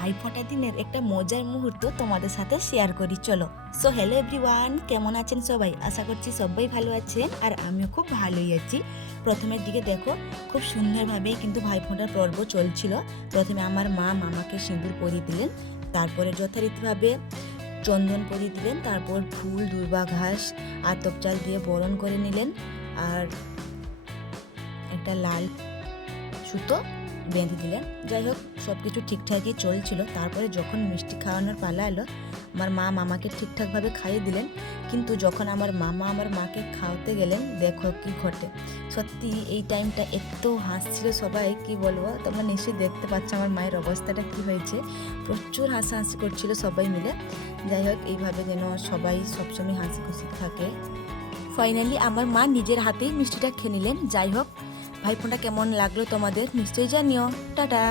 ভাইফোঁটা দিনের একটা মজার মুহূর্ত তোমাদের সাথে শেয়ার করি, চলো। সো হ্যালো এভরিওয়ান, কেমন আছেন সবাই? আশা করছি সবাই ভালো আছেন, আর আমিও খুব ভালোই আছি। প্রথমের দিকে দেখো, খুব সুন্দরভাবেই কিন্তু ভাইফোঁটার পর্ব চলছিল। প্রথমে আমার মা মামাকে সিঁদুর পরিয়ে দিলেন, তারপরে যথারীতিভাবে চন্দন পরিয়ে দিলেন, তারপর ফুল, দূর্বা ঘাস, আতপ চাল দিয়ে বরণ করে নিলেন, আর একটা লাল সুতো বেঁধে দিলেন। যাই হোক, সব কিছু ঠিকঠাকই চলছিল। তারপরে যখন মিষ্টি খাওয়ানোর পালা এলো, আমার মা মামাকে ঠিকঠাকভাবে খাইয়ে দিলেন, কিন্তু যখন আমার মামা আমার মাকে খাওয়াতে গেলেন, দেখো কি ঘটে। সত্যি এই টাইমটা এত হাসছিল সবাই, কি বলবো, তোমরা নিশ্চয়ই দেখতে পাচ্ছ আমার মায়ের অবস্থাটা কি হয়েছে। প্রচুর হাসাহাসি করছিল সবাই মিলে। যাই হোক, এইভাবে যেন সবাই সবসময় হাসি খুশি থাকে। ফাইনালি আমার মা নিজের হাতেই মিষ্টিটা খেয়ে নিলেন। যাই হোক, ভাইফোঁটা কেমন লাগলো তোমাদের নিশ্চয়ই জানিও। টাটা।